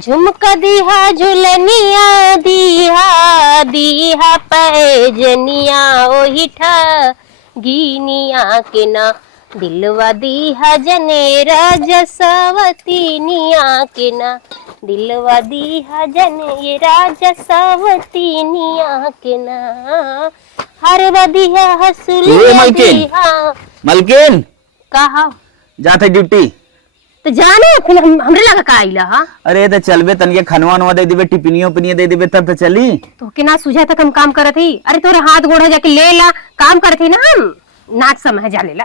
झुमका दीहा झुलनिया दीहा दीहा पैजनिया ओही गीनिया के ना दिलवा दीहा जनेरा जसवतीनिया के ना दिलवा दीहा जनेरा जसवतीनिया के ना हर बदिया हसुलिया दीहा। मलकिन कहा जाते ड्यूटी तो जाने फिर हमरे लगा का आइला। हा अरे तो चलबे तनिके खनवा नवा दे देबे टिफिनियो पिनियो दे देबे तब तो चली। तो के ना सुझा तक हम काम करत ही। अरे तोरे हाथ गोड़ा जाके ले ला काम करत ही ना हम नाच समय जा लेला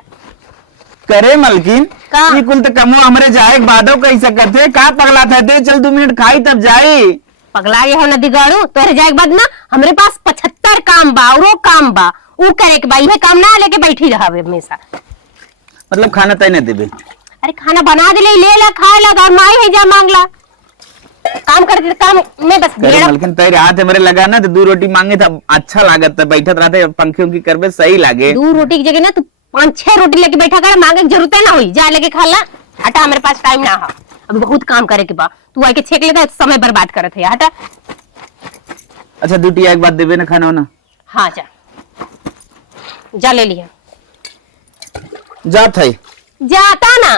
करे मलकिन का ये कुल तो कमो हमरे जाए बादो कह सकत है का पगला था दे चल 2 मिनट खाई तब जाई। पगला ये हो नदी गाड़ू तोरे जाए के बाद ना हमरे पास 75 काम बा औरो काम बा ऊ करे के बा ये काम ना लेके बैठी रहवे हमेशा। मतलब खाना तय न देबे। अरे खाना बना दे ले ला खाए ला और माई है जा मांगला काम करते काम में बस मलकिन तय रात है मेरे लगा ना तो 2 रोटी मांगे था अच्छा लागत था बैठत रहते पंखे की करबे सही लागे। 2 रोटी की जगह ना तू 5-6 रोटी लेके बैठा कर मांगे की जरूरत ना हुई जा लेके खा ला। हटा हमारे पास टाइम ना है अभी बहुत काम करे के बा तू आके छेक लेता समय बर्बाद करत है। हटा अच्छा ड्यूटी एक बात देबे ना खाना ना। हाँ जा जा ले लिया जात है जाता ना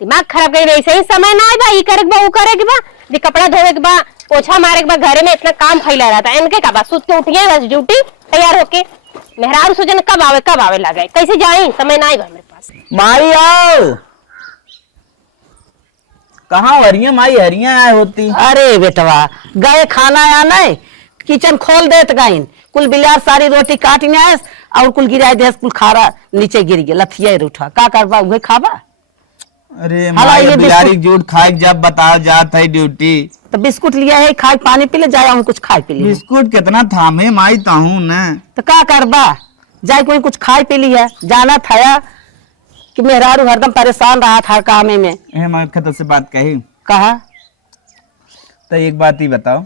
दिमाग खराब कर वैसे ही समय ना है भाई करे के बा वो करे के बा दे कपड़ा धोवे के बा पोछा मारे के बा घरे में इतना काम फैला रहता है इनके का बा सुत के उठिए बस ड्यूटी तैयार होके मेहरारू सोचन कब आवे लगा कैसे जाए समय ना है मेरे पास। माई आओ कहाँ हरिया माई हरिया आए होती। अरे बेटवा गए खाना आना किचन खोल देत गईन कुल बिलार सारी रोटी काटने आए और कुल गिरा दे कुल खारा नीचे गिर गया लथिया उठा का करबा उहे खाबा। अरे माई बिलारी जूठ खाए जब बताओ जात है ड्यूटी तो बिस्कुट लिया है खाए पानी पी ले जाया हूँ कुछ खाए पी लिया बिस्कुट कितना थामे माई ताहू न तो का करबा जाए कोई कुछ खाए पी लिया जाना था कि मेहरारू हरदम परेशान रहा था कामे में। मैं खत से बात कही कहा तो एक बात ही बताओ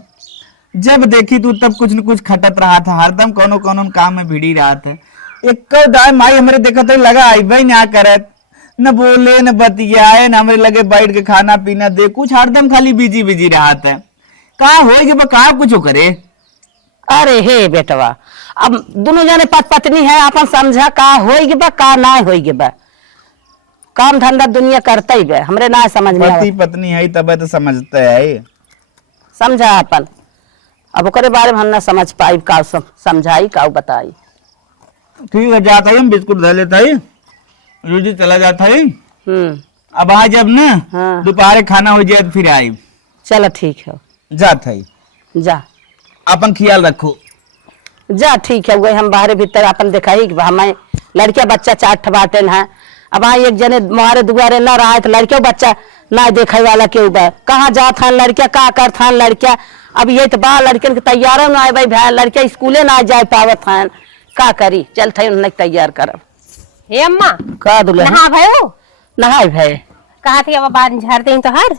जब देखी तू तब कुछ न कुछ खटत रहा था हरदम कोनो कोनो काम में भिड़ी रहा था एक दाई माई हमरे देखत लगा आई भाई ना करत न बोले न बतियाए न हमरे लगे बैठ के खाना पीना दे कुछ हरदम खाली बिजी बिजी रहा था का होए के का कुछ करे। अरे हे बेटवा अब दोनों जने पत्नी है अपन समझा का होई के बा का ना होई के बा काम धंधा दुनिया करते ही बे हमरे ना समझ में पति पत्नी है तब तो समझते है समझा अपन अब ओकरे बारे में हम ना समझ पाई का समझाई का बताई। ठीक है जाता है हम बिस्कुट धर लेता है रोजी चला जाता है अब आ जब ना हाँ। दोपहर खाना हो जाए तो फिर आई चलो ठीक है जाता है जा अपन ख्याल रखो जा ठीक है वही हम बाहर भीतर अपन दिखाई हमें लड़किया बच्चा 4 बाटे है अब हाँ एक जने मारे दुआरे न रहा है तो लड़के बच्चा ना देखे वाला क्यों बा कहाँ जात हन लड़किया का करत हन लड़किया अब ये तो बा लड़कियन के तैयार ना आए भाई लड़किया स्कूले ना जाए पावत हन का करी चल थे उन्हें तैयार करब। हे अम्मा का दुल्हन नहा भयो नहाई भाई कहा थी अब बाद झाड़ते हैं तो हर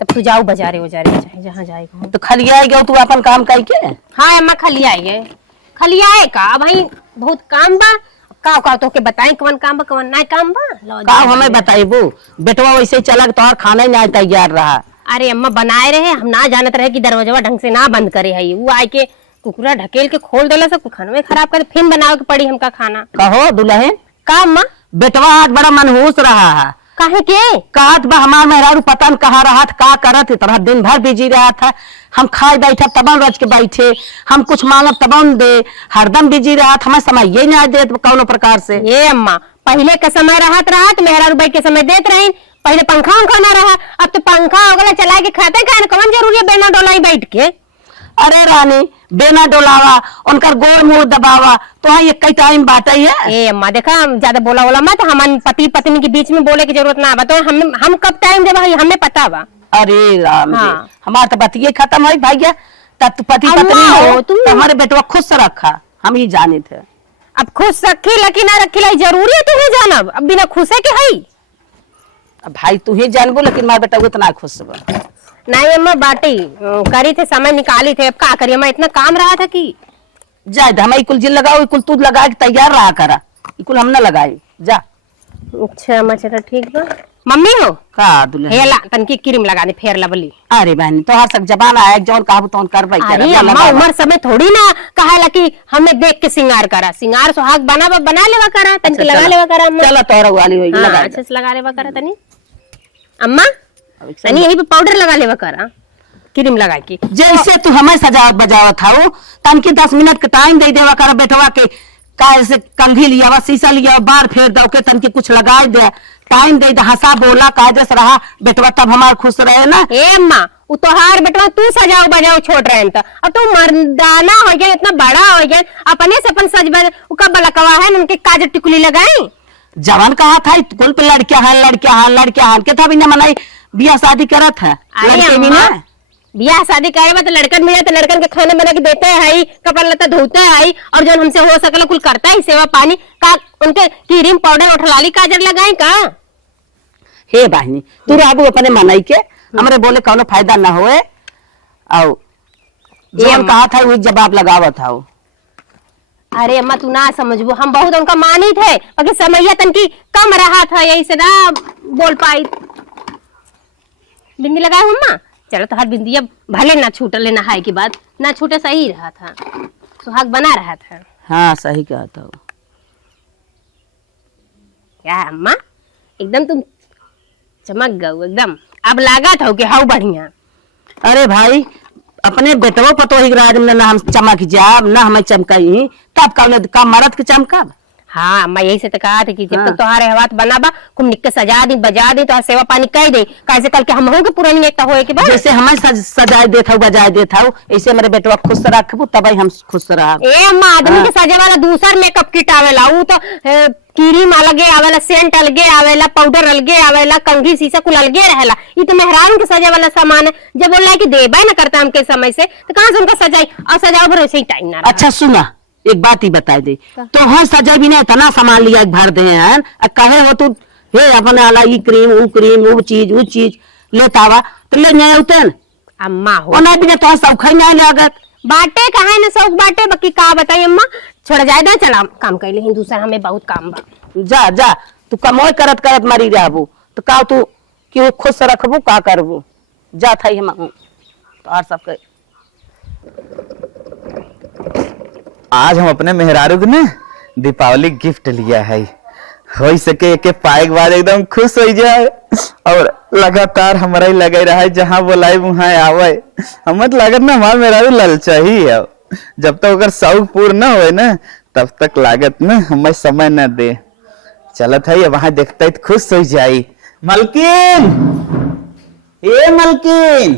तब तू जाओ बाजारे चाहे जहाँ जाएगा तो खलिया गया तू अपन काम कर के। हाँ अम्मा खलिया है का भाई बहुत काम बा का तो के बताएं कौन काम बा कौन ना काम बा का हमें बताइबू बेटवा वैसे चला तोहर खाना ही ना तैयार रहा। अरे अम्मा बनाए रहे हम ना जानत रहे कि दरवाजा ढंग से ना बंद करे है वो आए के कुकुरा ढकेल के खोल देला सब खाना खराब करे फिर बनावे के पड़ी हमका खाना। कहो दुल्हन का अम्मा बेटवा आज बड़ा मनहूस रहा है काहे के कहत बा हमार मेहरारू पता न कहाँ रहा था का करत तरह दिन भर बिजी रहा था हम खाए बैठा तबन रच के बैठे हम कुछ मांगब तबन दे हरदम बिजी रहा था हमें समय यही नहीं देत कौनो प्रकार से। ये अम्मा पहले का समय रहत मेहरारू बैठ के समय देत रही पहले पंखा उंखा ना रहा अब तो पंखा वगैरह चला के खाते कौन जरूरी है बेना डोलाई बैठ के। अरे रानी बेना डोलावा उनका गोड़ मुंह दबावा तो ये कई टाइम बाटे है। ए अम्मा देखा ज्यादा बोला मत हम पति पत्नी के बीच में बोले की जरूरत ना तो हम कब टाइम दे हमें पता बा। अरे राम हाँ। हमारा तो बतिये खत्म है भैया तब तू पति पत्नी हो तुम्हारे बेटवा खुश रखा हम ही जाने थे अब खुश रखी लकी ना रखी लाई जरूरी है तुम्हें जानब अब बिना खुशे के है भाई तू ही जानबो लेकिन हमारा बेटा उतना खुश बा नहीं अम्मा बाटी करी थे समय निकाली थे अब का करिए अम्मा इतना काम रहा था कि जाए हमारी कुल जिल लगाओ कुल तू लगा के तैयार रहा करा कुल हम ना लगाई जा। अच्छा अम्मा चलो ठीक बा मम्मी हो का दुल्हन? हे ला तनकी क्रीम लगा दे फेर लवली। अरे बहनी तोहार सब जबान आया जौन कहबू तौन करबै। अरे अम्मा उम्र समय थोड़ी ना कहा कि हमें देख के सिंगार करा, सिंगार सुहाग बना लेवा करा, तनकी लगा लेवा करा अम्मा। चलो तोहरा वाली होई लगा अच्छे से लगा लेवा करा तनी अम्मा, तनी यही पे पाउडर लगा लेवा करा क्रीम लगा के। जैसे तू हमें सजावट बजावत हाउ तनकी 10 मिनट का टाइम दे देवा कर बेटवा के, का से कंघी लिया शीशा लिया बार फेर दो के तनकी कुछ लगा दे, टाइम दे हंसा बोला का जैसे रहा बेटवा तब हमार खुश रहे ना। ए अम्मा वो तोहार बेटवा तू सजाओ बजाओ छोड़ रहे तो अब तू मर्दाना हो गया, इतना बड़ा हो गया, अपने से अपन सज बज का बलकवा है उनके काजल टिकुली लगाई। जवान कहा था कौन पे लड़कियां हैं के था भी ना मनाई बियाह शादी करत है। अरे भी अम्मा ना बियाह शादी करे तो लड़कन मिले तो लड़कन के खाना बना के देते है, कपड़ा लता धोता है, और जो हमसे हो सकल कुल करता है सेवा पानी का, उनके क्रीम पाउडर उठलाली काजल लगाई का। हे बहनी तू राबू अपने मनाई के हमरे बोले कौनो फायदा ना होए, और जौन कहा था वही जवाब लगावत था। अरे अम्मा तू ना समझबू, हम बहुत उनका मानी थे बाकी समैया तनकी कम रहा था, यही से ना बोल पाई। बिंदी लगाए अम्मा, चलो तो हर बिंदी अब भले ना छूट लेना है की बात ना छूटे, सही रहा था, सुहाग बना रहा था। हाँ सही कहता हूँ। क्या अम्मा एकदम तुम चमक गऊ एकदम, अब लागा था कि हाउ बढ़िया। अरे भाई अपने बेटवो पतो ही राज में ना हम चमक जाब ना हमें चमकाई तब का मरद के चमकब। हाँ अम्मा यही से तो कहा था कि जब तक तुम्हारे हाथ बना बा खूब निक के सजा दी बजा दी तो सेवा पानी कर दे, कैसे कल के हम होंगे पुरानी एकता होए के बाद। जैसे हमें सजाए देता हूँ बजाए देता हूँ ऐसे मेरे बेटवा खुश रखबू तब हम खुश रह। ए अम्मा आदमी के सजे वाला दूसर मेकअप किट आवेला, वो तो क्रीम अलगे आवेला, सेंट अलगे आवेला, पाउडर अलगे आवेला, कंघी शीशा कुल अलगे रहेला। ये तो मेहरान के सजे वाला सामान है, जब बोला कि देबा ना करता हमके समय से तो कहाँ से उनका सजाई और सजाओ पर वैसे ही टाइम ना। अच्छा सुना एक बात ही बता दे, तो हाँ सजा भी नहीं इतना सामान लिया भर दे हैं कहे हो तू हे अपने वाला ई क्रीम वो चीज लेता हुआ तो ले नहीं होते अम्मा हो और नहीं भी तो सब खाई नहीं लागत बाटे कहा न शौक बाटे बाकी का बताई अम्मा, छोड़ जाए ना चला काम कर ले, दूसरा हमें बहुत काम बा। जा जा तू कमोय करत करत मरी रहबू तो का तू क्यों खुश रखबू का करबू जा था हम तो और सबके। आज हम अपने मेहरारू को ना दीपावली गिफ्ट लिया है, हो सके एक पाए के बाद एकदम खुश हो जाए और लगातार हमारा ही लगे रहा है, जहाँ बोलाई वहां आवे। हमें तो लागत ना हमारा मेहरारू ललचा ही है, जब तक अगर शौक पूर्ण न हो ना तब तक लागत ना हमें समय न दे। चलत है वहां देखते तो खुश हो जाई। मलकिन ए मलकिन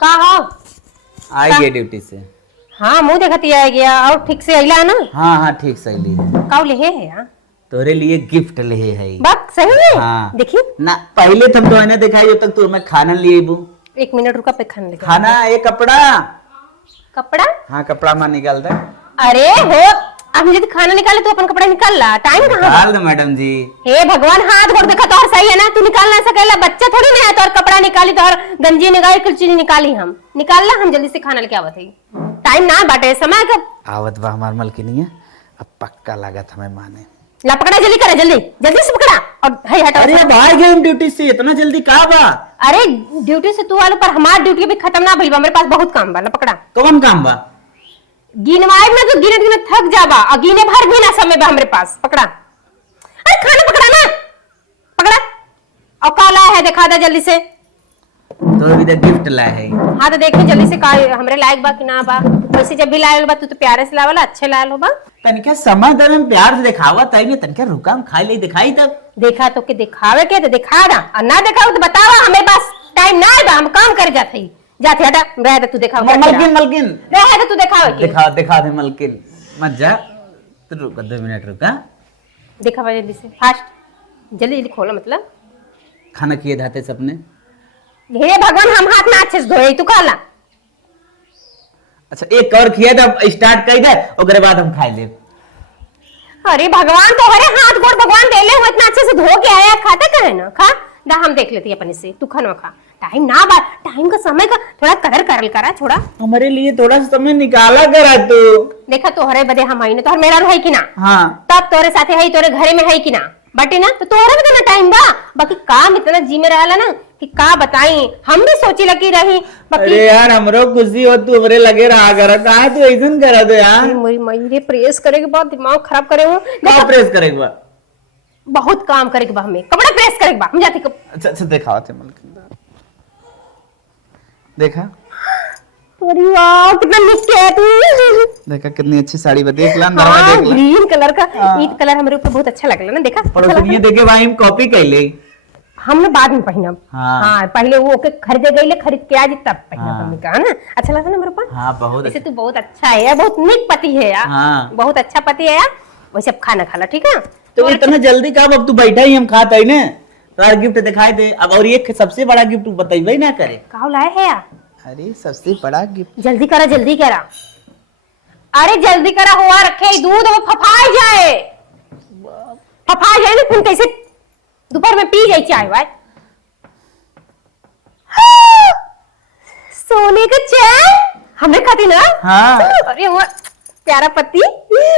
का हो आई गई ड्यूटी से। हाँ मुंह देखती आ गया और ठीक से अइला ना। हाँ ठीक सही ली है। काउ ले है यार तोरे लिए गिफ्ट ले है। बात सही है। हाँ। देखी ना पहले तुम तो ना दिखाई जब तक मैं खाना लिए बू। 1 मिनट रुका पे खाना लेके खाना ये कपड़ा कपड़ा। हाँ कपड़ा में निकाल दे। अरे हो अब मुझे खाना निकाले तो अपन कपड़ा निकाल ला, टाइम कहाँ निकाल दो मैडम जी। हे भगवान हाथ गोड़ देखा तो सही है ना, तू निकाल ना सकेला, बच्चा थोड़ी ना है तो कपड़ा निकाली तो गंजी निकाली कुछ चीज निकाली, हम निकाल ला, हम जल्दी से खाना लेके आवत है, टाइम ना बाटे समय कब आवत बा हमार मलकिनी है, अब पक्का लागत हमें माने। ला पकड़ा जल्दी करे, जल्दी जल्दी से पकड़ा और है हटा। अरे भाई गए ड्यूटी से इतना जल्दी कहाँ बा? अरे ड्यूटी से तू आलो पर हमार ड्यूटी भी खत्म ना भइल बा, मेरे पास बहुत काम बा। ला पकड़ा कौन काम बा? गिनवाए में तो गिने गिने थक जाबा, अगीने भर भी ना समय बा हमरे पास। पकड़ा अरे खाना पकड़ा ना, पकड़ा और काला है दिखा दे जल्दी से। तो अभी तक गिफ्ट लाए है। हाँ तो देखिए जल्दी से का हमरे लायक बा कि ना बा, वैसे जब भी लायल बा तू तो प्यारे से लावला, अच्छे लायल हो बा। तनिका समय दर में प्यार से दिखावा तई ने तनिका रुका हम खाई ले दिखाई तब देखा तो के दिखावे के तो दिखा दा और ना दिखाओ तो बतावा, हमें पास टाइम ना है बा, हम काम कर जाते ही जाते। हटा रह दे तू दिखाओ। मलकिन मलकिन रह दे तू दिखावे के दिखा दे मलकिन मत जा तो रुक 2 मिनट रुका। दिखावा जल्दी से फास्ट, जल्दी जल्दी खोलो। मतलब खाना किए धाते सपने। हे भगवान हम हाथ ना अच्छे से धोए तू काला। अच्छा एक और किया था स्टार्ट कर दे ओकरे बाद हम खाई ले। अरे भगवान तो हरे हाथ गोड़ भगवान दे ले, इतना अच्छे से धो के आया, खाता कहे ना खा दा, हम देख लेते अपने से, तू खाना खा। टाइम ना बा, टाइम का समय का थोड़ा कदर करल करा, छोड़ा हमारे लिए थोड़ा सा समय निकाला करा तू। देखा तो हरे बदे हम आई ना, तो मेरा है कि ना? हाँ तब तोरे साथे है, तोरे घरे में है कि ना? बटे ना तो तोहरा भी तो टाइम बा, बाकी काम इतना जी में रहला ना कि का बताई, हम भी सोची लगी रही बाकी। अरे यार हमरो खुशी हो तू हमरे लगे रहा कर, कहा तू ऐसन करा दो यार। मोरी मयूरे प्रेस करे के बाद दिमाग खराब करे हो। का प्रेस करेगा? बहुत काम करे के बा, हमें कपड़ा प्रेस करे के बा, हम जाते अच्छा अच्छा दिखाओ थे मलकिन, देखा अरे वाह कितना निक है तू। देखा कितनी अच्छी साड़ी बा, देख ला नरवा हाँ, देख ला। ग्रीन कलर का ये कलर हमारे ऊपर बहुत अच्छा लगला ना, देखा और अच्छा उसने ये देखे भाई हम कॉपी कैले। हमने बाद में पहनब। हाँ। हाँ पहले वो के खरीदे गईले, खरीद के आज तब पहनब हाँ। हमने कहा ना, अच्छा लगा ना मेरे ऊपर। हाँ बहुत वैसे अच्छा। तू बहुत अच्छा है यार, बहुत निक पति है यार। हाँ। बहुत अच्छा पति है यार। वैसे अब खाना खा ला, ठीक है? तो इतना जल्दी कब, अब तू बैठा ही हम खाता ही ना, तो गिफ्ट दिखाई दे अब। और ये सबसे बड़ा गिफ्ट बताइए ना करे। कहा लाए है यार? अरे सबसे बड़ा गिफ्ट जल्दी करा जल्दी करा, अरे जल्दी करा, हुआ रखे दूध वो फफाई जाए, फफाई जाए ना, फिर कैसे दोपहर में पी जाए चाय वाय। सोने का चैन हमने खाती ना। हाँ। अरे वो प्यारा पति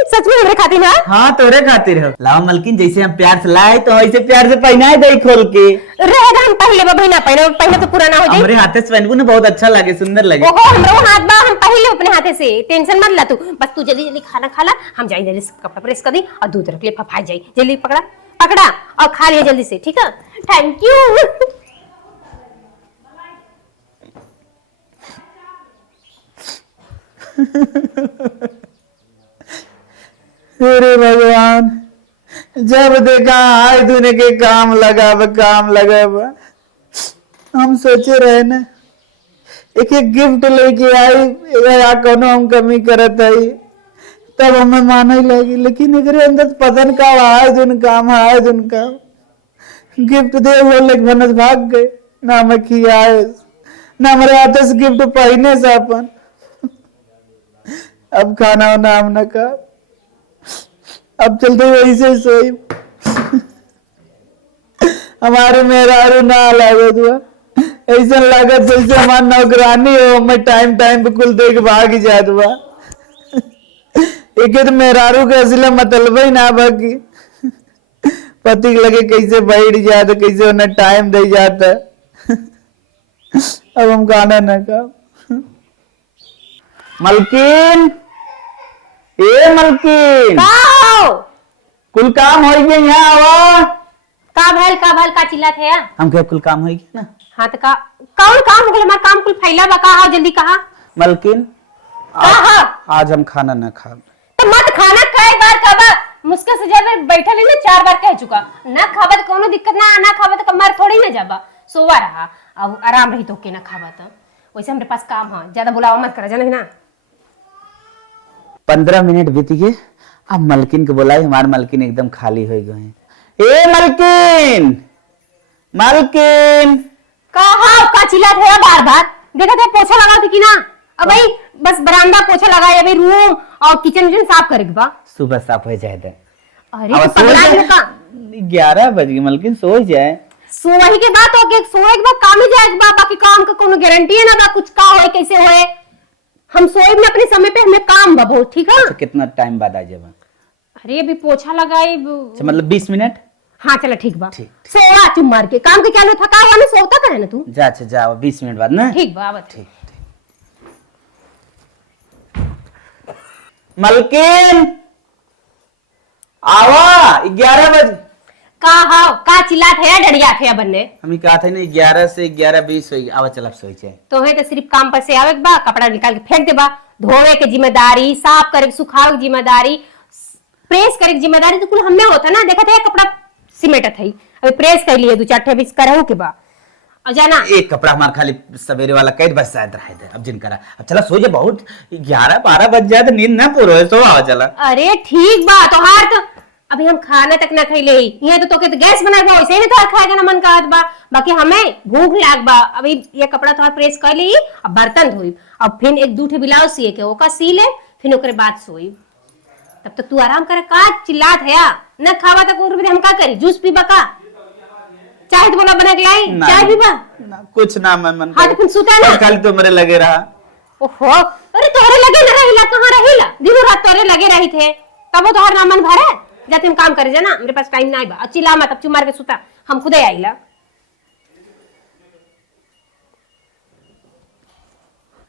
सच में हमने खाती ना। हाँ तोरे खातिर हो। लाओ मलकिन, जैसे हम प्यार से लाए तो ऐसे प्यार से पहनाए दे खोल के। रहेगा हम पहले बा, पहले पहले तो पुराना हो जाए। हमारे हाथे से पहनबू ना बहुत अच्छा लगे, सुंदर लगे। ओहो हमरो हाथ बा, हम पहले अपने हाथे से, टेंशन मत ला तू, बस तू जल्दी जल्दी खाना खा ला, हम जाई जल्दी कपड़ा प्रेस कर दी और दूध रख ले, फफाई जाई जल्दी, पकड़ा पकड़ा और खा लिया जल्दी से, ठीक है? Thank you. अरे भगवान, जब देखा आए दुने के काम लगा हम सोचे रहे ना एक एक गिफ्ट लेके आई या कोनो हम कमी करत आई तब हमें माने लगी, लेकिन एकरे अंदर पता न का आए दुन काम गिफ्ट दे वो लेक बनस भाग गए ना, मैं खियाए ना हमारे हाथ से गिफ्ट पहने से अपन। अब खाना होना हम न का, अब चलते वही से सोई। हमारे मेहरारू ना लागत हुआ, ऐसा लागत जैसे हमारी नौकरानी हो, मैं टाइम पे कुल देख भाग जात हुआ। एक तो मेहरारू का असला मतलब ही ना बाकी पति के लगे कैसे बैठ जाता, कैसे उन्हें टाइम दे जाता। अब हम खाना ना खा। मलकिन, ए मलकिन, कुल काम हो गया यहाँ आवा। का भल का चिल्लात है यार? हम क्या कुल काम हो गया ना? हाँ तो का कौन काम हो गया? हमारा काम कुल फैला बा, कहा जल्दी कहा। मलकिन आज हम खाना ना खा। तो मत खाना, कई बार खाबा, मुश्किल से जब बैठा नहीं ना 4 बार कह चुका, ना खाबा तो कोनो दिक्कत ना खाबा तो कमर थोड़ी ना जाबा, सोवा रहा, अब आराम रही तो के ना खाबा तो। वैसे हमारे पास काम है, ज्यादा बुलावा मत करा, जाने ना। 15 मिनट बीत गए, अब मलकिन को बुलाई, हमारे मलकिन एकदम खाली हो गए हैं। ए मलकिन, मलकिन कहा का चिल्लात है बार बार? देखा था पोछा लगा थी कि ना? अब भाई बस बरामदा पोछा लगाया, अभी रूम और किचन साफ करेगा बा। सुबह साफ हो जाए। अरे तो पगला है का? 11 बज गए, मलकिन सो जाए। सोने के बाद तो सोए के बाद काम ही जाएगा बा, बाकी काम का कोनो गारंटी है ना बा, कुछ का होए कैसे होए। हम सोए में अपने समय पे, हमें काम बा बहुत, ठीक है? अच्छा, कितना टाइम बाद आ जाएगा? अरे अभी पोछा लगाई, मतलब 20 मिनट। हाँ चलो ठीक बा, ठीक। सोया चुम मार के, काम के क्या लो, थका हुआ ना, सोता करे ना तू। जा अच्छा जा, 20 मिनट बाद ना। ठीक बा, बस ठीक। मलकिन आवा, 11 बज। का चिल्लात है डरिया थे बनने। हम कहा था ना 11 से 11:20 हो गई। आवा चल अब सोई जाए। तो है तो सिर्फ काम पर से आवे के बा, कपड़ा निकाल के फेंक देबा, धोवे के जिम्मेदारी, साफ करे के, सुखावे के जिम्मेदारी, प्रेस करे के जिम्मेदारी तो कुल हमें होता ना। देखा था कपड़ा सिमेटत है, अभी प्रेस कर लिए 2-4 ठे करहु के बा, और जाना एक कपड़ा हमारा खाली सवेरे वाला कई बस शायद रहे थे, अब जिन करा। अब चला सो जा, बहुत 11-12 बज जाए तो नींद ना पूरा है, सो आओ चला। अरे ठीक बा, तो हार तो अभी हम खाना तक ना खैले ही, ये तो तोके तो गैस बनाए बा, वैसे ही तो खाएगा ना मन कहत बा, बाकी हमें भूख लाग बा। अभी ये कपड़ा तो प्रेस कर ली, अब बर्तन धोई, अब फिर 1-2 ठे ब्लाउज सिए के ओका सी ले, फिर ओकरे बाद सोई। तब तक तू आराम करे, का चिल्लात है ना? खावा तक हम का करी? जूस पीबा का? चाय तो बना के लाई, चाय पीबा ना, कुछ ना मन हाँ तो फिर सुता ना। कल तो मेरे लगे रहा। ओहो, अरे तोरे लगे ना रहिला, कहाँ रहिला? दिनों रात तोरे लगे रही थे, तब वो तोहर ना मन भरे। जा तुम काम करे जाना, मेरे पास टाइम नहीं बा। और चिल्ला मत, अब चुप मार के सुता, हम खुदे आइला।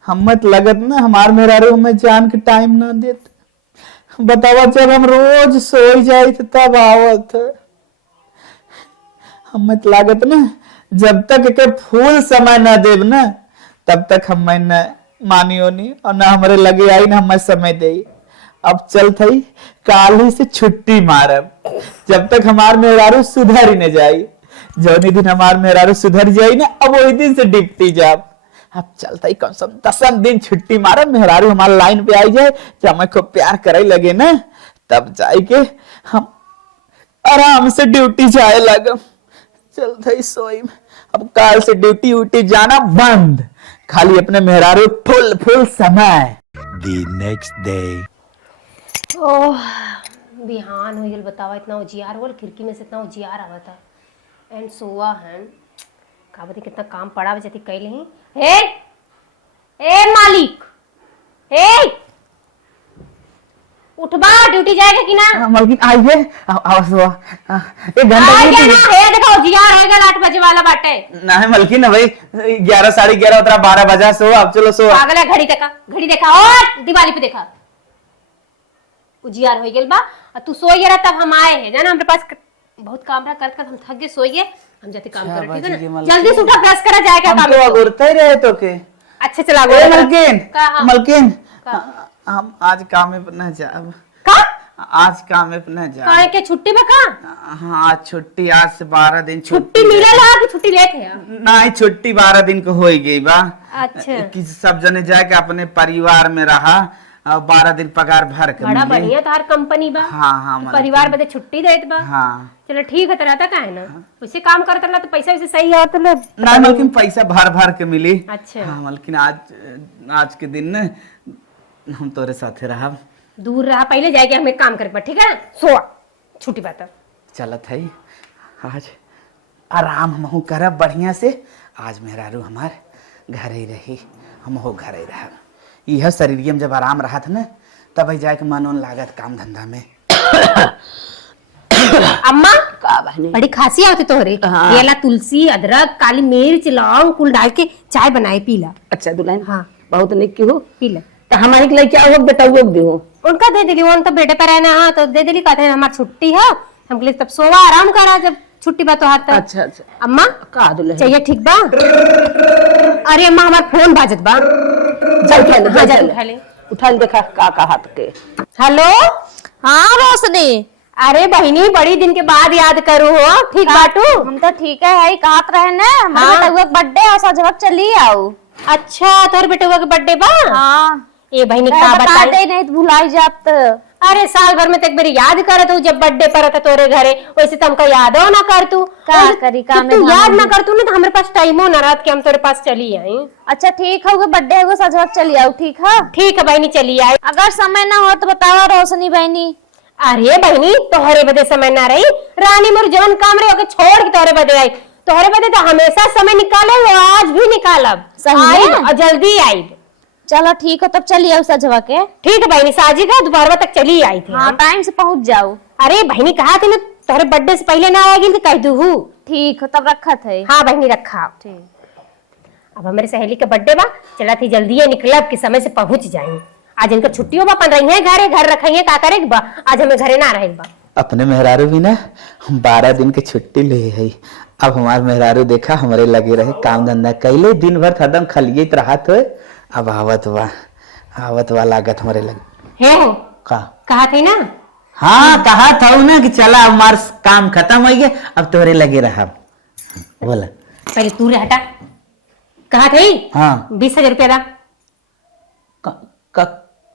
हम मत लगत ना हमार मेहरारू हमें जान के टाइम ना देत। बतावा जब हम रोज सोई जाए तब आवत। हम मत लागत ना जब तक के फूल समय ना देव ना तब तक हम न मानियो नहीं और ना हमारे लगे आई ना हमें समय दे। अब चल थई काल ही से छुट्टी मारब जब तक हमार मेहरारू सुधर ही न जाई। जौनी दिन हमार मेहरारू सुधर जाई ना अब वही दिन से डिप्टी जाब। अब चलता ही कम से कम 10 दिन छुट्टी मारे मेहरारू हमारे लाइन पे आई जाए, जब हमें खूब प्यार करे लगे ना तब जाए के हम आराम से ड्यूटी जाए लगे। चलता ही सोई में अब काल से ड्यूटी उटी जाना बंद, खाली अपने मेहरारू फुल समय। The next day. ओह बिहान हो गल, बतावा इतना उजियार होल, खिड़की में से इतना उजियार आवता एंड सोआ है का बता कितना काम पड़ा बचती कैले ही। ए मालिक, उठबा, ड्यूटी जाएगा कि ना? मालकिन आई है आवाज हुआ एक घंटा आ ड्यूटी गया ना, हे देखो उजियार है गल 8 बजे वाला बाटे। ना है मालकिन भाई 11 साढ़े 11 उतरा 12 बजा सो अब चलो सो। पागल है, घड़ी देखा और दिवाली पे देखा उजियार हो गल बा। और तू सोई गया तब हम आए हैं जाना, हमारे पास बहुत काम रहा, कर हम थक गए, सोइए हम जाते काम करें, ठीक है ना? जल्दी से उठा, ब्रश करा जाएगा हम काम तो में। अगुरते रहे तो के। अच्छा चला ए मलकिन कहा? मलकिन हम आज काम में न जाब। का आज काम में न जाब। काहे के छुट्टी में का? हाँ आज छुट्टी, आज से 12 दिन छुट्टी मिलल है कि छुट्टी लेट है? नहीं छुट्टी 12 दिन को हो गई बा। अच्छा कि सब जने जाके अपने परिवार में रहा और 12 दिन पगार भर के बड़ा मिली। बढ़िया तार कंपनी बा। हाँ मलकिन। परिवार बदे छुट्टी देत बा। हाँ चलो ठीक है, रहता का है ना, उसे काम करता रहा तो पैसा वैसे सही है तो ले। नहीं मलकिन पैसा भर के मिली। अच्छा हाँ मलकिन आज के दिन न हम तोरे साथे रहा। दूर रहा, पहले जाएगा हमें काम करे, ठीक है? सोआ छुट्टी बात चलत है आज आराम हम करब बढ़िया से। आज मेहरारू हमार घर ही रही, हम हो घर ही रहा। यह शरीर में जब आराम रहा था ना तब जाके मन उन लागत काम धंधा में। अम्मा का बहनी बड़ी खांसी आती तोहरे। हाँ। केला, तुलसी, अदरक, काली मिर्च, लौंग कुल डाल के चाय बनाए पीला। अच्छा दुल्हन हाँ बहुत निक की हो। पीला तो हमारे के लिए क्या हो बेटा वो भी हो। उनका दे दिली, उन तो बेटे पर रहना, हाँ तो दे दिली, कहते हैं हमारी छुट्टी है, हम लिए तब सोवा आराम करा जब छुट्टी बा तो हाथ। अच्छा अच्छा अम्मा का दुल्हन चाहिए ठीक बा? अरे अम्मा हमारा फोन बाजत बा, चल चल हाँ जा उठा ले। उठा ले देखा का हाथ के। हेलो हाँ रोशनी, अरे बहिनी बड़ी दिन के बाद याद करू हो, ठीक बाटू? हम तो ठीक है कहत रहे ना, हमारे हाँ। बेटा का बर्थडे है, सजवक चली आओ। अच्छा तोहर बेटे का बर्थडे बा? हाँ ये बहिनी मैं का बता बताई? दे नहीं तो भुलाई जात। अरे साल भर में तो एक बार याद करत हूँ, जब बर्थडे पर था तोरे घरे, वैसे तो हमको याद हो ना कर तू। का और करी, तो काम तू में याद ध्यान ना कर तू ना तो हमारे पास टाइम हो ना रात के हम तोरे पास चली आई। अच्छा ठीक है, बर्थडे है सजवक चली आओ, ठीक है? ठीक है बहनी चली आई। अगर समय ना हो तो बताओ रोशनी बहनी। अरे बहनी तोहरे बदे समय ना रही, रानी मोर जवन काम रहे ओके छोड़ के तोहरे बदे आई। तोहरे बदे तो हमेशा समय निकाले, वो आज भी निकालब। सही है? आइब और जल्दी आई। चलो ठीक है, तब चली आओ सजवा के। ठीक है बहनी, साजी का दोपहर तक चली आई थी। हाँ टाइम से पहुंच जाओ। अरे बहनी कहा थी ना तोहरे बर्थडे से पहले ना आएगी तो कह दू। ठीक है तब रखत है। हाँ बहनी रखा। ठीक। अब हमारे सहेली का बर्थडे बा, चला थी जल्दी है निकलब कि समय से पहुंच जाए। आज इनका छुट्टियों बा, अपन रही है घरे, घर रखेंगे का करे बा, आज हमें घरे ना रहे बा। अपने मेहरारू भी ना 12 दिन की छुट्टी ले है। अब हमार मेहरारू देखा हमारे लगे रहे काम धंधा कैले, दिन भर हरदम खलिए रहा तो अब आवत वा लागत हमारे लगे। है हो का कहा थी ना? हाँ कहा था ना कि चला हमार काम खत्म हो गया, अब तोरे लगे रहा। बोला पहले तू रे हटा, कहा थी हाँ 20,000 रुपया दा।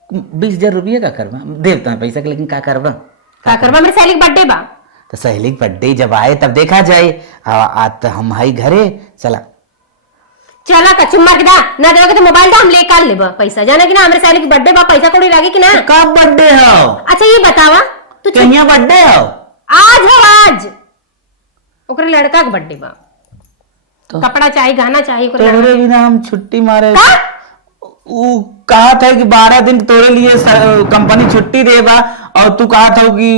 20,000 रुपये का करवा देवता पैसा के, लेकिन का करवा का करवा? मेरे सहेली का बर्थडे बा। तो सहेली बर्थडे जब आए तब देखा जाए। आज तो हम हाई घरे चला। चला का चुम्मा के दा ना, देवे के तो मोबाइल दा, हम ले काल लेबा पैसा। जाना कि ना हमारे सहेली की बर्थडे बा, पैसा कोड़ी लागी कि ना? कब बर्थडे हो? अच्छा ये बतावा तू कहिया बर्थडे हो? आज हो आज ओकरे लड़का का बर्थडे बा, तो कपड़ा चाहिए, गहना चाहिए ओकरे तोरे लड़का। बिना हम छुट्टी मारे। का? वो कहा था कि 12 दिन तोरे लिए कंपनी छुट्टी देगा और तू कहा था कि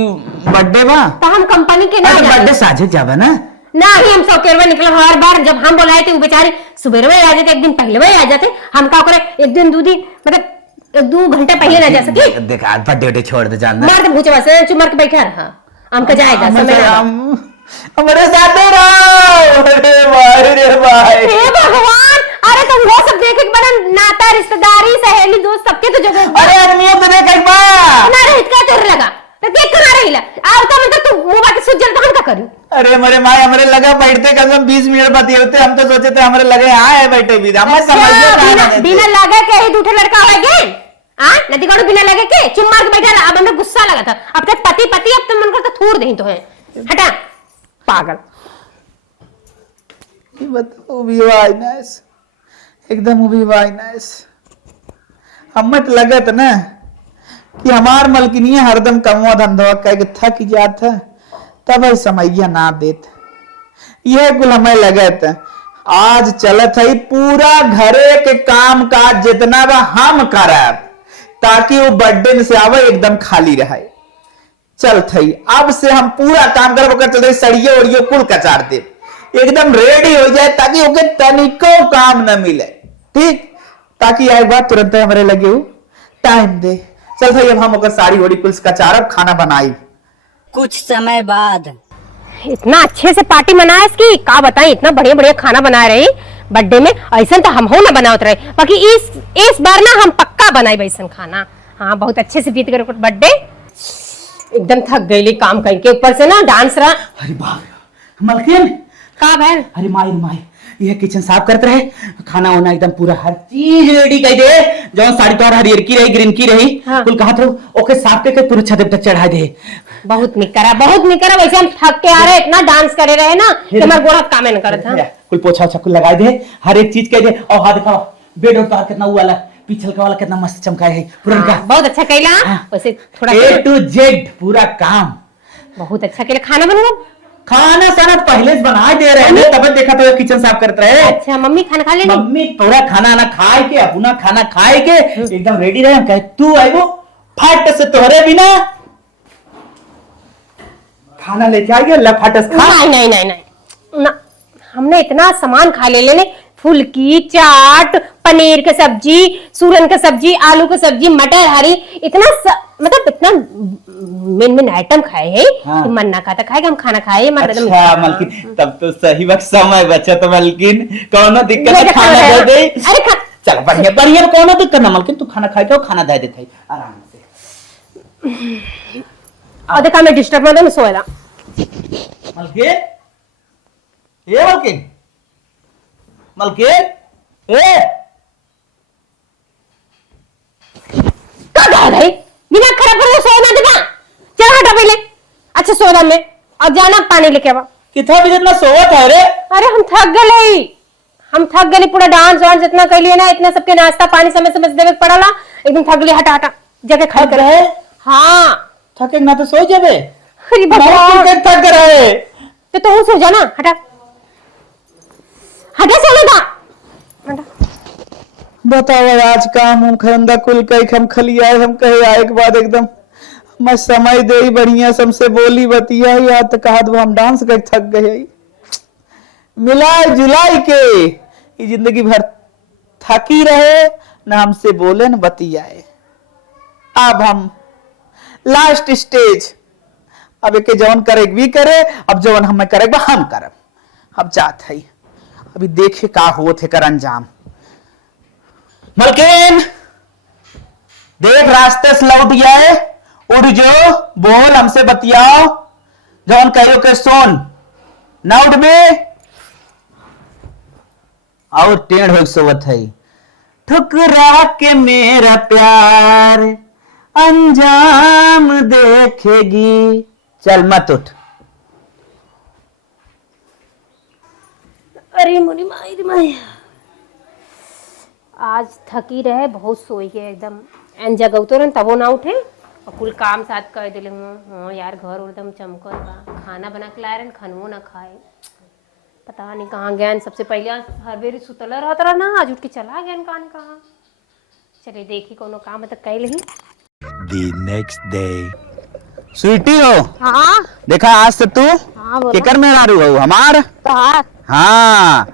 बर्थडे बा तो हम कंपनी के ना अरे जाते। बर्थडे साझे जावा ना ना ही हम सौकेरवा निकल हर बार जब हम बुलाए थे वो बेचारे सुबह में आ जाते, एक दिन पहले में आ जाते। हम का करे एक दिन 2 दिन मतलब 2 घंटे पहले ना जा सके। देख आज बर्थडे छोड़ दे जानना मार के भूचे बस चुमर के बैठा रहा हमका जाएगा समय ना। हमारे साथ ही रहो। अरे भाई रे भाई हे भगवान, अरे तुम वो सब देख एक बार नाता रिश्तेदारी सहेली दोस्त सबके तो जगह अरे आदमी तो देख एक बार ना रहित का तेरे लगा तो देख कर आ रहीला आवता मतलब तू मुंह बाकी सुझ जल तो हम का करूं। अरे मेरे माँ हमारे लगा बैठते कम 20 मिनट बाद ये होते हम तो सोचे थे हमारे लगे आए बैठे भी हम बिना बिना लगे के ही दूठे लड़का होएगे हां नदी को बिना लगे के चुम मार के बैठा अब हमें गुस्सा लगा था। अब तक पति पति अब तो मन को तो थूर देही तो है हटा पागल। ये बताओ भी वाई नाइस एकदम भी वाई नाइस। हमें तो लगत ना कि हमार मलकिनी हरदम कमवा धंधवा कह के थक जात है तब है समैया ना देत यह कुल हमें लगत आज चलत है पूरा घरे के काम काज जितना बा हम करब ताकि वो बर्थडे से आवे एकदम खाली रहे। चल थई अब से हम पूरा काम करब ओकर चलते सड़ियो उड़ियो कुल कचार दे एकदम रेडी हो जाए ताकि ओके तनिको काम न मिले ठीक ताकि एक बार तुरंत हमारे लगे हो टाइम दे। चल भाई अब हम ओकर साड़ी ओड़ी कुल कचारब खाना बनाई। कुछ समय बाद इतना अच्छे से पार्टी मनाए इसकी का बताएं इतना बढ़िया बढ़िया खाना बना रही बर्थडे में ऐसा तो हम हो ना बनावत रहे बाकी इस बार ना हम पक्का बनाए वैसन खाना। हाँ बहुत अच्छे से बीत गए बर्थडे एकदम थक गई काम करके ऊपर से ना डांस रहा। अरे बाप मलकिन का भाई अरे माई माई ये किचन साफ करते रहे खाना वाना एकदम पूरा हर चीज रेडी कर दे जो साड़ी तो हरियर की रही ग्रीन की रही हाँ। कुल कहा तो ओके साफ करके पूरा छत तक चढ़ा दे। बहुत निक करा वैसे हम थक के आ रहे इतना डांस करे रहे ना कि हमारा गोड़ा काम न करत था। कुल पोछा ओछा कुल लगा दे हर एक चीज कह दे और हाथ दिखाओ बेड और तार कितना वाला पीछल का वाला कितना मस्त चमकाए है पुरनका हाँ, बहुत अच्छा कैला वैसे थोड़ा A to Z पूरा काम बहुत अच्छा कैला खाना बनवा खाना साना पहले से बना दे रहे हैं तब देखा तो किचन साफ करते रहे। अच्छा मम्मी खाना खा लेनी मम्मी पूरा खाना ना खाए के अपना खाना खाए के एकदम रेडी रहे कहे तू आई वो फट से तोहरे बिना खाना लेके आइए लफाटस खा। नहीं नहीं नहीं ना हमने इतना सामान खा ले लेने फुल्की चाट पनीर की सब्जी सूरन की सब्जी आलू की सब्जी मटर हरी इतना मतलब इतना मेन आइटम खाए हैं हाँ। कि मन ना खाता खाएगा हम खाना खाए अच्छा मलकिन तब तो सही वक्त समय बचा तो मलकिन कोनो दिक्कत मेरे है खाना दे दे अरे चल बढ़िया बढ़िया कोनो दिक्कत ना मलकिन तू खाना खाए के खाना दे देते आराम से और देखा मैं डिस्टर्ब ना मैं सोएला मलकिन ए मलकिन मलकिन ए कब आ गई दिमाग खराब कर सोना देना चल हटा पहले अच्छा सोना में अब जाना पानी लेके आवा कितना भी जितना सोवत है रे अरे हम थक गए पूरा डांस वांस जितना कर लिए ना इतना सबके नाश्ता पानी समय समय से देवे पड़ा ला एकदम थक गए हटा हटा जगह खा कर रहे हाँ थके ना तो सो जावे अरे भगवान थक रहे तो तू सो जा ना हटा हटा सोना था हटा बताओ आज काम हम खंदा कुल कई हम खली आए हम कहे आए के बाद एकदम मैं समय दे बढ़िया सबसे बोली बतिया या तो कहा तो हम डांस कर थक गए मिलाई जुलाई के ये जिंदगी भर थकी रहे ना हमसे बोले न बतियाए। अब हम लास्ट स्टेज अब एक जवन करे भी करे अब जवन हमें करे हम करब अब जात है अभी देखे का होत है कर अंजाम। मलकिन देख रास्ते से लौट गया उठ जो बोल हमसे बतियाओ जौन कहो के सोन ना उठ में और टेढ़ हो सोवत है ठुकरा के मेरा प्यार अंजाम देखेगी चल मत उठ। अरे मोरी माई आज थकी रहे बहुत सोई के एकदम एन जगह उतरन तबो ना उठे और कुल काम साथ कर दिले हाँ यार घर एकदम चमकल बा खाना बना के लाए रहे खनवो ना खाए पता नहीं कहाँ गए सबसे पहले हर बेरी सुतला रहता रहा ना आज उठ के चला गया कहाँ चले देखी कोनो काम है तो कह ली The next day. स्वीटी हो, हाँ देखा आज से तू हाँ बोलो केकर मेहरारू हो हमार। तोहार हाँ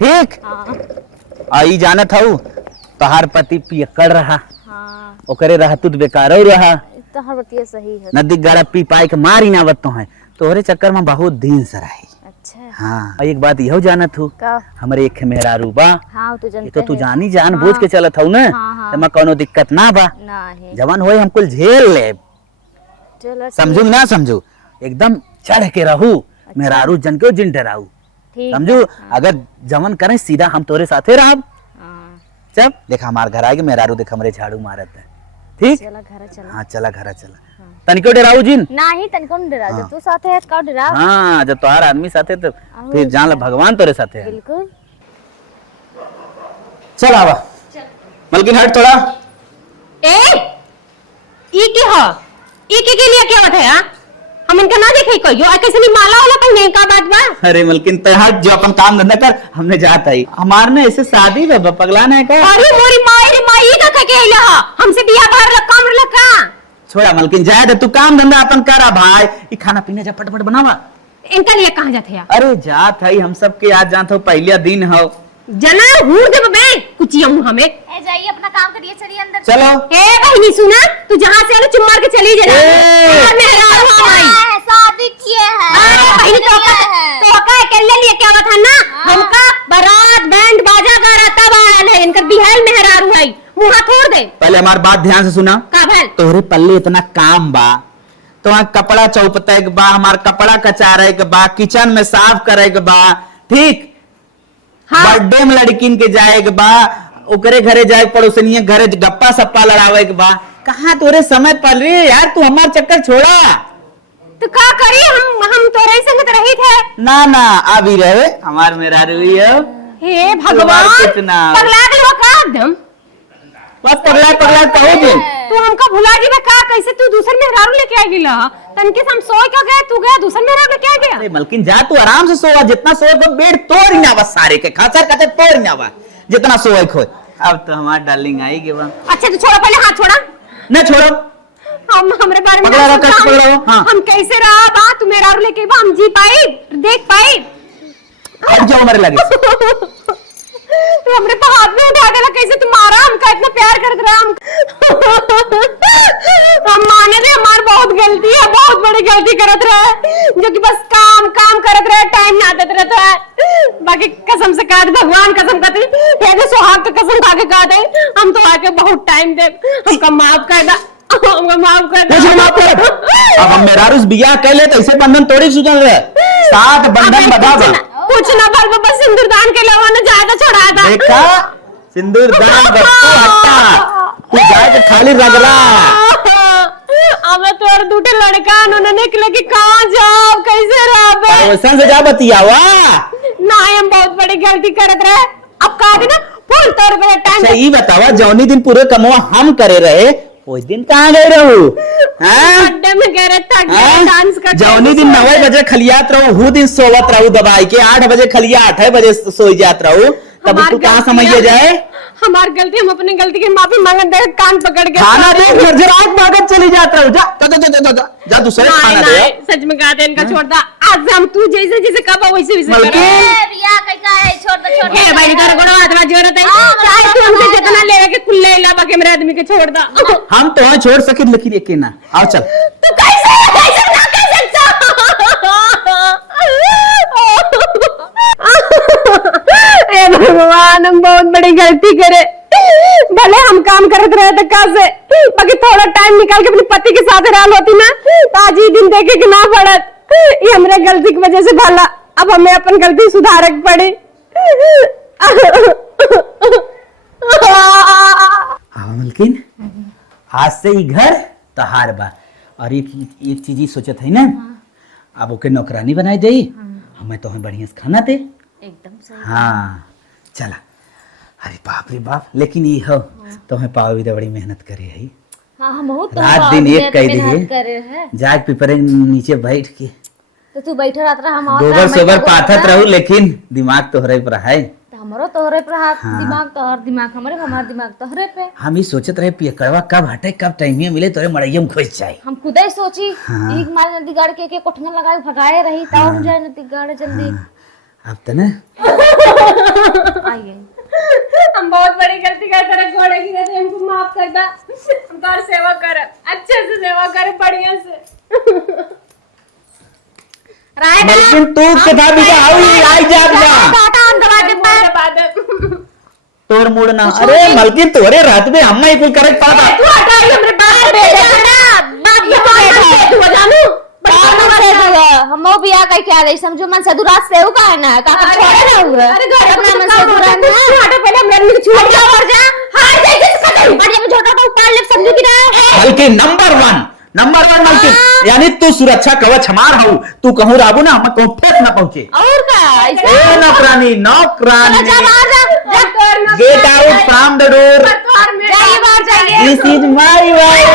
ठीक। हाँ आई जानत हूँ तोहार पति पियक्कड़ रहा, हाँ ओकरे रहतु बेकार रहा, तोहार बतिया सही है। नदी गड़ा पी पाई के मारी ना बतो है, तोहरे चक्कर में बहुत दिन से रही। अच्छा हाँ एक बात यहो जानत हूँ, का हमरे एक मेहरारू बा, हाँ तू ये जानते तो तू है। जानी जान बूझ के चलत हूँ ना, हाँ, हाँ। तो कोनो दिक्कत ना बा, ना है जवान होए हम कुल झेल ले, चलो समझू ना समझू, एकदम चढ़ के रहू, मेहरारू जन के जिन डराऊ, ठीक समझू। अगर जवन करें सीधा हम तोरे साथे रहब। हाँ चल देखा हमार घर आएगा, मेहरारू देख हमरे झाड़ू मारत है, ठीक। चला घर चला हाँ चला घर चला, तनिको डराऊ जिन। ना ही तनिको न डरा जब तू साथे है का डरा हाँ जब तोहार आदमी साथे तो फिर जान ला भगवान तोरे साथे है। बिल्कुल चल आवा मलकिन हट थोड़ा। ए ई के ह ई के लिए क्या बात है? हां हम इनका ना देखे कहियो आ कैसे नहीं माला वाला पहने का बात बा। अरे मलकिन तो हट, जो अपन काम धंधा कर, हमने जाता ही हमार ने ऐसे शादी बा पगलाना है का। अरे मोरी माई रे माई का कह के आइला ह हमसे बियाह भर काम लका। छोड़ा मलकिन जाए दे, तू काम धंधा अपन करा भाई, ये खाना पीना जा फटाफट बनावा। इनका लिए कहां जाते हैं? अरे जात है हम सबके आज जानत हो, पहला दिन हो। जना हूर दे बे कुचिया मुंह हमें। ए जाइए अपना काम करिए, चलिए अंदर चलो ए बहनी सुना, तू जहां से आलो चुम मार के चली जा। ए! मेहरारू हमारी शादी किए हैं अरे बहनी तो का अकेले लिए क्या बात है ना, हमका बारात बैंड बाजा गारा तब आयल है, इनका बिहाल मेहरारू है, मुंह छोड़ दे। पहले हमारी बात ध्यान से सुना, का भल तोहरे पल्ले इतना काम बा, तो कपड़ा चौपते के बा, हमार कपड़ा कचारे के बा, किचन में साफ करे के बा, ठीक। हाँ। बर्थडे में लड़किन के जाए के बा, ओकरे घरे जाए, पड़ोसनिया घरे गप्पा सप्पा लड़ावे के बा, कहाँ तोरे समय पड़ रही है यार, तू हमार चक्कर छोड़ा। तो का करी, हम तोरे संगत रही थे। ना ना अभी रहे हमार मेरा रुई है। हे तुम्हारे भगवान कितना पगला गए हो का एकदम? बस पगला पगला कहोगे। तू हमका भुला गई का, कैसे तू दूसर मेहरारू लेके आ गिला? तनके से हम सोए का गए, तू गया दूसर मेहरारू लेके आ गया। अरे मलकिन जा तू आराम से सोवा, जितना सोए को बेड तोड़ ना बस, सारे के खाचर खाचर तोड़ ना बा, जितना सोए खोए। अब तो हमार डार्लिंग आई के बा। अच्छा तू छोड़ा, पहले हाथ छोड़ा। न छोड़ो, हम हमरे बारे में पकड़ा ना रखा, सोचा, पकड़ा रहो, हाँ। हम कैसे रहा बा, तू मेहरारू लेके बा, हम जी पाई देख पाई। हट जाओ मेरे लगे। तू हमरे पे हाथ में उठा देला, कैसे तू मारा हमका, इतना प्यार करत रहा हम माने दे हमार बहुत गलती है, बहुत बड़ी गलती करत रहे, जो कि बस काम काम करत रहे, टाइम ना देत रहता है। बाकी कसम से कहा, भगवान कसम खाती है, सुहाग का कसम खा के कहा दे, हम तो आके बहुत टाइम दे, हमका माफ कर दा, हमका माफ कर दा। मुझे माफ कर। अब हम मेहरारू बियाह कर ले तो ऐसे बंधन थोड़ी सुझल रहे, साथ बंधन बता दो। कुछ ना बल बस सिंदूर दान के अलावा ना ज्यादा चढ़ा था। देखा सिंदूर दान बत्तू हट्टा, तू जाए के खाली रगला। अब तोर दूटे लड़का उन्होंने निकले कि कहाँ जाओ, कैसे रहे? वैसन से जा बतियावा। ना हम बहुत बड़ी गलती करत रहे, अब कहा थी ना फुल तौर पे टाइम। अच्छा ये बतावा, जौनी दिन पूरे कमवा हम करे रहे, उस दिन कहाँ गए रहू? अड्डे में गए थक गए, डांस कर जौनी दिन 9 बजे खलियात रहू, हु दिन सोवत रहू दबाई के, 8 बजे खलिया 8 बजे सोई जात रहू, तब तू कहाँ समझिए जाए? हमार गलती, हम अपनी गलती की माफी मांगन दे, कान पकड़ के खाना दे, घर जरात मांगत चली जात रहू, जा जा जा जा जा जा दूसरे खाना दे। सच में कहा इनका छोड़ दा, आज से हम तू जैसे जैसे कब वैसे वैसे मलकिन। करें। बिया कैसा है, छोड़ दो छोड़ ए भाई तेरे को आत्मा जरूरत है, चाहे तू हमसे जितना ले रखे कुल ले ला, बाकी मेरे आदमी के छोड़ दा। हम तो वहाँ छोड़ सके, लेकिन ये ना आओ चल। तू कैसे ना कर सकता? ए भगवान, हम बहुत बड़ी गलती करे, भले हम काम करते रहे थे का से, बाकी थोड़ा टाइम निकाल के अपने पति के साथ रह होती ना, तो आज ये दिन देखे कि ना पड़त। ये हमरे गलती की वजह से भला, अब हमें अपन गलती सुधारे के पड़ी। हाँ मलकिन, आज से ही घर तहार बा, और एक चीज ही सोचत है ना, अब ओके नौकरानी बनाई दे, हमें तो हमें बढ़िया से खाना दे। एकदम सही। हाँ चला। अरे बाप रे बाप, लेकिन ये हो तो हमें पाव भी तो बड़ी मेहनत करे है, हाँ हम बहुत रात दिन एक कह मेहनत दी करे है। जाग पिपरे नीचे बैठ के तो तू बैठे रहता रहा, हम और गोबर सोबर पाथत रहू, लेकिन दिमाग तो हरे पर है। तो हमरो तोहरे पे हाथ दिमाग तोहर दिमाग हमरे हमार दिमाग तोहरे पे। हम ही सोचत रहे पियकड़वा कब हटे कब टाइम मिले तोरे मड़ैयम खोज जाए। हम खुद ही सोची एक मार नदी गाड़ के कोठंगा लगा के भगाए रही ताऊ जाए नदी गाड़े जल्दी। अब तो ना आइए हम बहुत बड़ी गलती कर तेरे घोड़े की गलती हमको माफ कर दा। हम तोर सेवा कर अच्छे से सेवा कर बढ़िया से। लेकिन तू कथा भी आई जा तोर मूड ना। अरे मलकिन तोरे रात में हम ही कुछ करे पाता तू हटा हमरे बाप बेटा तू जानू हम बिया कह के आ रही समझो मन से दुरात से का है ना का छोड़े ना हुआ। अरे घर अपना मन से दुरात ना हटा पहले मेरे को छोड़ जा और जा। हां जैसे खत्म बढ़िया में छोटा तो उतार ले समझो कि ना। बल्कि नंबर वन मलकिन यानी तू सुरक्षा कवच हमार हूँ। तू कहूँ राबू ना हम कहूँ ठेस ना पहुंचे। और का ए नौकरानी नौकरानी जा बाहर जा get out from the door. जाइए बाहर जाइए। This is my wife.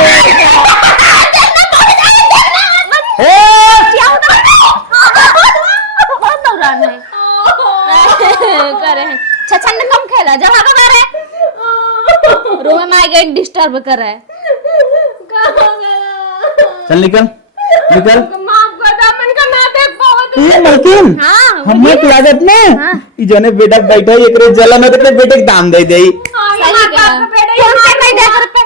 करे हैं छछन कम खेला जब हम करे रूम में आ गए डिस्टर्ब कर रहा है। चल निकल निकल। माफ कर दा मन का ना देख पावत। ये मलकिन हाँ, हमें लागत में ई जने बेटा बैठा है एकरे जलन है तो बेटे के दाम दे देई। सही कहा कौन से नहीं दे कर पे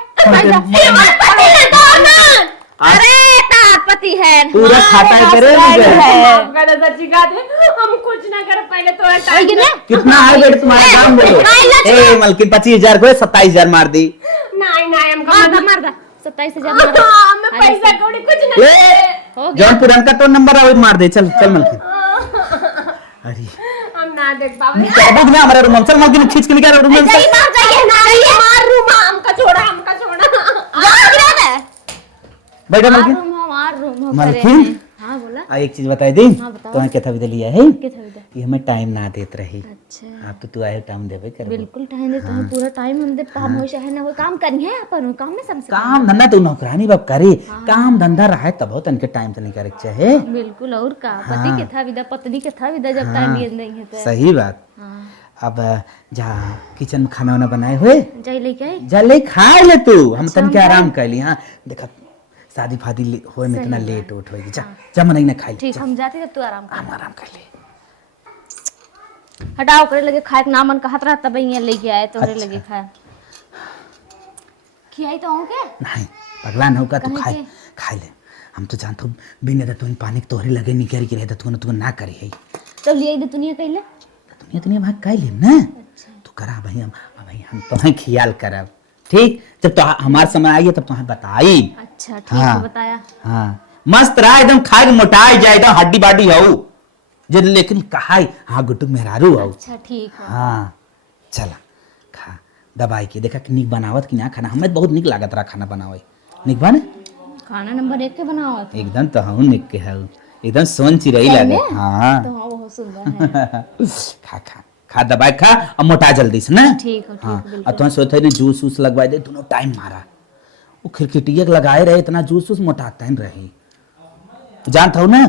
अरे तापति है पूरा खाता है तेरे माफ कर दा सच्ची बात है हम कुछ ना कर पहले तो टाइम कितना है बेटा तुम्हारा दाम बोलो। ए मलकिन 25,000 को 27,000 मार दी। नहीं हमको मार दा 27,000 मार दा। मैं पैसा कौड़ी कुछ नहीं ले जौन पुरनका तो नंबर है मार दे। चल चल मलकिन। अरे हम ना देख पावे। अब ना हमारे रूम चल मलकिन खींच के निकाल रूम से। जाइए मार रूम हमका छोड़ा बैठा मलकिन। रूम मलकिन हां बोला आ एक चीज बताई दी बताओ। तो क्या था लिया है के था ये हमें टाइम ना देत रही। अच्छा आप तो तू आए टाइम देबे कर बिल्कुल टाइम दे तुम्हें पूरा टाइम हम दे काम हो चाहे ना वो काम करनी है अपन काम में समझ काम धंधा तू नौकरानी बाप करे काम धंधा रहा तब तन के टाइम तो नहीं करे चाहे। बिल्कुल और का पति के था विदा पत्नी के था विदा जब टाइम ये नहीं है तो सही बात। अब जा किचन में खाना वाना बनाए हुए जाई लेके आई जा ले खा ले तू हम तन के आराम कर ली। हाँ देखा शादी फादी होए में इतना लेट उठ होगी। जा जा मन ना खाई ठीक हम जाते तब तू आराम कर आराम कर ले। हटाओ करे लगे खाए ना मन कहत रहा तब यहाँ लेके आए तोरे लगे खाए खियाई तो हूं के नहीं पगला न होगा तू कहे खा ले। हम तो जानतो बिना दे तू पानी के तोहरे लगे नहीं करी के रहता तू ना करी है तो लिए दे दुनिया कहले दुनिया भाग काई लेम ना। तू करा भाई हम तुम्हें ख्याल करब ठीक। जब तो हमार समय आई तब तुम्हें बताई। अच्छा ठीक है बताया। हाँ मस्त रहा एकदम खाए के मोटाई जाए एकदम हड्डी बाडी हो जब लेकिन कहाई हाँ गुटुक मेहरारू हो। अच्छा ठीक है हाँ चला खा दबाई के देखा कि निक बनावत कि ना खाना हमें बहुत निक लागत रहा खाना बनावे निक बने खाना नंबर 1 के बनाओ एकदम तो हूँ निक के है एकदम सोन चिरई लगे। हाँ तो हाँ बहुत सुंदर है खा खा खा दबाई खा और मोटा जल्दी से ना। ठीक है हाँ बिल्कुल और तुम्हें सोचते जूस वूस लगवाए दे दोनों टाइम मारा वो खिड़किटिया लगाए रहे इतना जूस वूस मोटाता ही रही जानता हूँ ना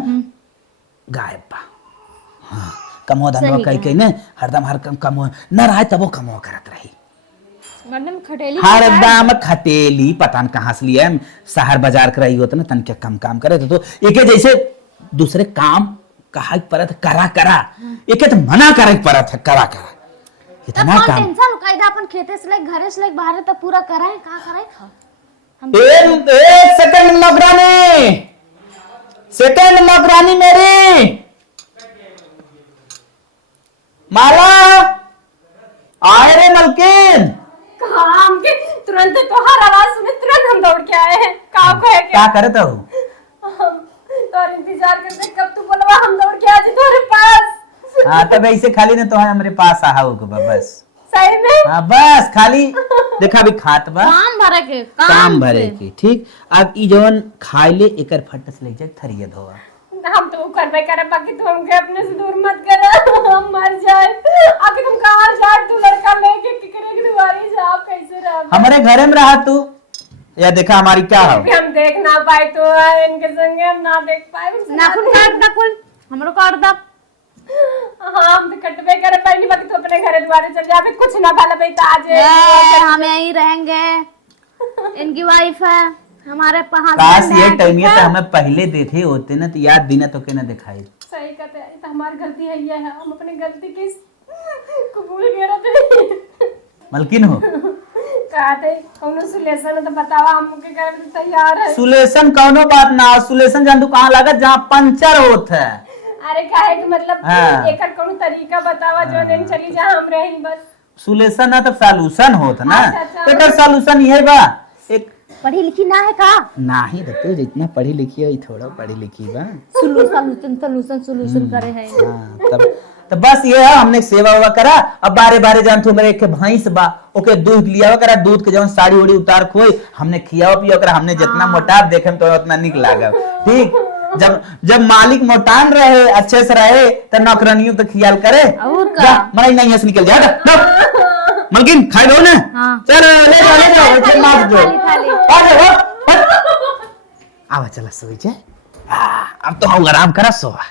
गायब बा। हाँ कमो धनवा कही कही ने हरदम हर कमो न रहा तब वो कमो करत रही मैडम खटेली हरदम खटेली पता न कहाँ से लिया शहर बाजार कर रही होता ना तन क्या कम काम करे तो एक जैसे दूसरे काम कहा परत करा करा एक तो मना करे परत है करा करा इतना काम टेंशन कायदा अपन खेते से लेके घरे से लेके बाहर तक पूरा कराए का कराए था हम एक सेकंड नौकरानी मेरी माला आए रे मलकिन काम के तुरंत तोहर आवाज सुने तुरंत हम दौड़ के आए हैं काम को है क्या करे तो हम तो इंतजार करते कब तू बोलवा हम दौड़ के आ जी तुम्हारे पास। हाँ तब ऐसे खाली ना तो हमारे पास आ होगा बस सही में हाँ बस खाली देखा भी खात बा काम भरे के काम भरे की ठीक। अब ई जवन खाए ले एकर फट से ले जाए थरिया धोआ हम तो करबे करे बाकी तू हमके अपने से दूर मत कर हम मर जाए आखिर तुम कहां जा तू लड़का लेके किकरे की दुआरी से आप कैसे रह हमारे घरे में रहा तू या देखा हमारी क्या हो हम देख ना पाए तो इनके संगे हम ना देख पाए नाखून काट दा कुल हमरो काट दा हाँ हम तो कटबे करे पहली बात तो अपने घरे द्वारे चल जा, अभी कुछ ना खा ले आज हम यहीं रहेंगे, इनकी वाइफ है, हमारे पास काश ये टाइमिया तो हमें पहले देखे होते ना तो याद दिन तो के ना दिखाई। सही कहते हैं, तो हमारी गलती है, ये है हम अपनी गलती की कबूल करे मलकिन हो कहते कौनो सुलेशन है तो बतावा, हम के करे में तैयार है। सुलेशन कौनो बात ना, सुलेशन जान तू कहाँ लागत जहाँ पंचर होत है। अरे काहे कि मतलब हाँ। एकर कौनो तरीका बतावा जो नहीं चली जा हम रही बस। सुलेशन ना तो सॉल्यूशन होत ना, अच्छा। एकर सॉल्यूशन ये बा एक पढ़ी लिखी ना है का? नाही बते जितना पढ़ी लिखी है थोड़ा पढ़ी लिखी बा। सोल्यूशन करे है। हाँ, तब बस ये है हमने सेवा वेवा करा। अब बारे बारे जान तू मेरे एक भैंस बा ओके दूध लिया करा, दूध के जवन साड़ी उड़ी उतार खोई हमने खियावा पिया करा, हमने जितना मोटाप देखे में तो उतना निक लागल। ठीक, जब मालिक मोटान रहे अच्छे से रहे तो नौकरानियों तो ख्याल करे। और का? जा, मराई नहीं से निकल जा मलकिन खाई दो ना। हाँ। चल ले जाओ बच्चे मार दो। आ जाओ आवा चला सोई जे। अब तो हम आराम करा सोवा।